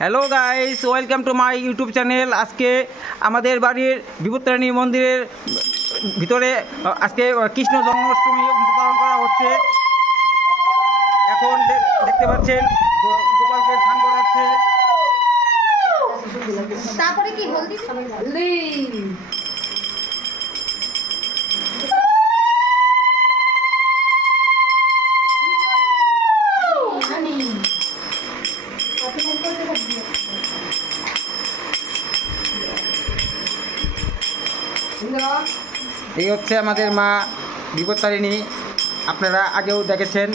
Hello guys, welcome to my YouTube channel. আজকে আমাদের বাড়ির বিপত্তারিণী মন্দিরের ভিতরে আজকে কৃষ্ণ জন্মাষ্টমী পালন করা হচ্ছে। এখন দেখতে পাচ্ছেন গোপালকে স্নান করাচ্ছে। তারপরে কি হলদি এই হচ্ছে আমাদের মা বিপত্তারিণী, আপনারা আগেও দেখেছেন।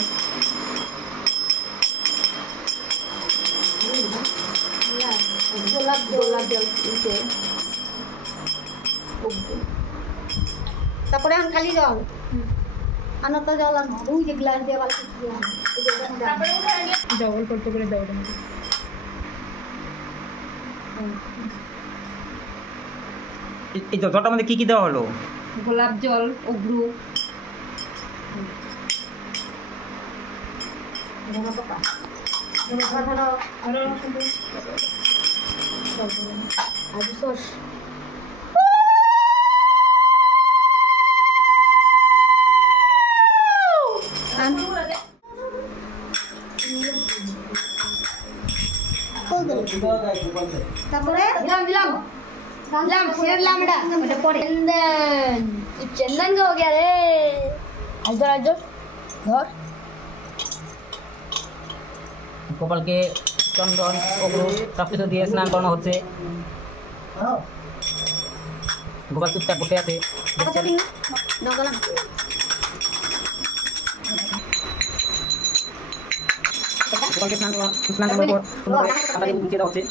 তারপরে এখন খালি জল আনাটা জল আনো ওই যে গ্লাস দিয়ে বালতি ডবল করতে করে দাও এই জলটার মধ্যে কি দেওয়া হলো? গোলাপ জল, অগ্রু, তারপরে चंदन का हो गया रे धर গোপালকে চন্দন অগ্রু সবকিছু দিয়ে স্নান করানো হচ্ছে। গোপাল চুপচাপ বসে আছে। গোপালকে স্নান করানোর পর মুছে দেওয়া হচ্ছে।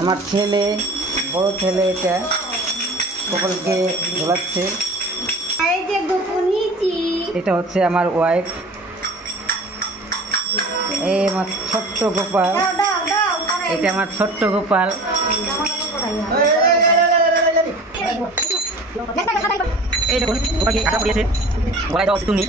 আমার ছেলে, বড় ছেলে, এটা গোপালকে ঝোলাচ্ছে। এটা হচ্ছে আমার ওয়াইফ। এই আমার ছোট্ট গোপাল, এটা আমার ছোট্ট গোপাল। এই দেখুন গোপালকে কাটা পড়িয়েছে, গলায় দেওয়া হচ্ছে তুমি।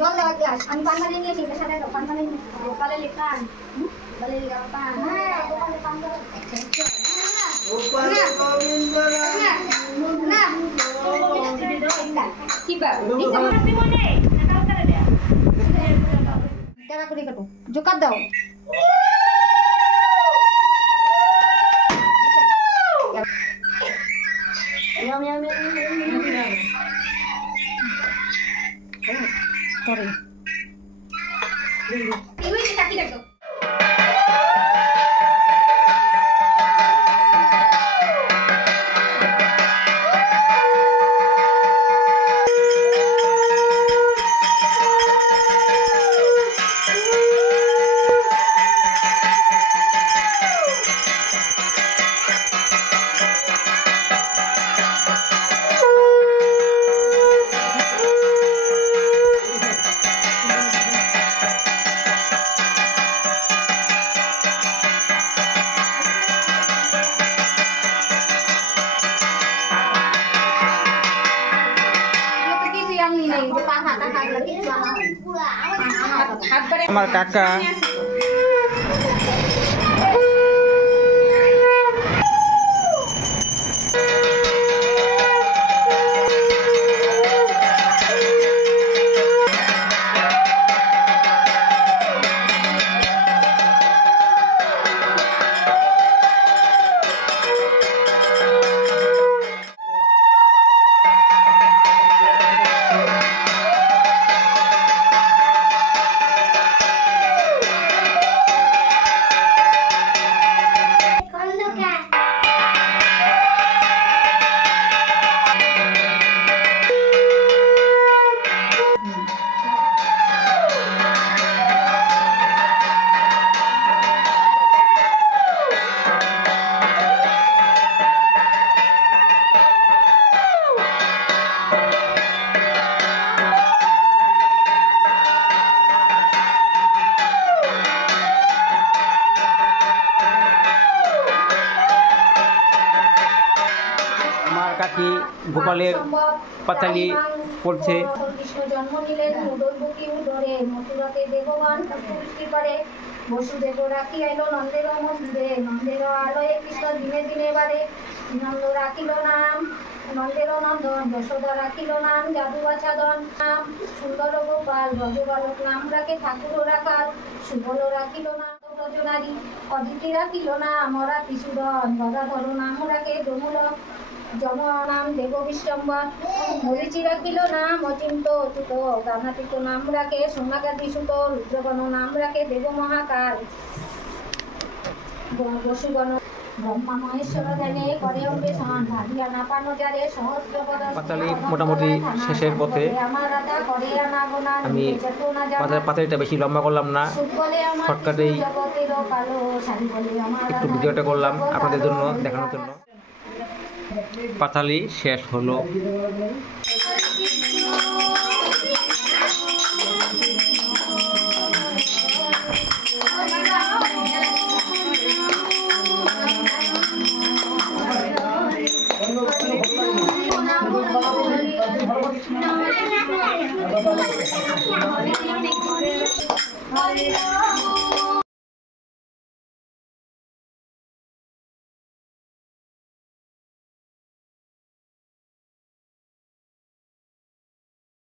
জল দেওয়া গ্লাস আমি পান বানিয়ে নিয়েছি এটার সাথে পান বানিয়ে গোপালের লেখান গোপালের লেখান গোপালের পান না কি বা টাকা করে কাটো জোকার দাও Sorry. Ibu ini kaki dah tu. আমার কাকা গোপালের পাঁচালী পড়ছে। কৃষ্ণ জন্ম নিলেন উদরবুকি উদরে, মথুরাতে দেবগণ পুষ্টি করে। বসুদেব রাখি আইল নন্দের মন্দিরে, নন্দের আলোয় কৃষ্ণ দিনে দিনে বাড়ে। নন্দ রাখিল নাম নন্দের নন্দন, যশোদা রাখিল নাম জাদু বাছাদন। নাম সুন্দর গোপাল, ব্রজ বালক নাম রাখে ঠাকুর রাখাল। সুবল রাখিল নাম রজনারী, অদিতি রাখিল নাম অরাতি সুদন। গদাধর নাম রাখে ডমুলক, যম নাম দেব বিশ্বম্বর। মরিচি রাখিল নাম অচিন্ত অচ্যুত, গানাতীত নাম রাখে সোনাগাদি সুত। রুদ্রগণ নাম রাখে দেব মহাকাল। বসুগণ ব্রহ্মা মহেশ্বর ধ্যানে করে অন্বেষণ। ভাবিয়া না পানো যারে সহস্রপদ। পাঁচালী মোটামুটি শেষের পথে। আমি পাঁচালীটা বেশি লম্বা করলাম না, শর্টকাটেই একটু ভিডিওটা করলাম আপনাদের জন্য, দেখানোর জন্য। পাঁচালী শেষ হলো। Hare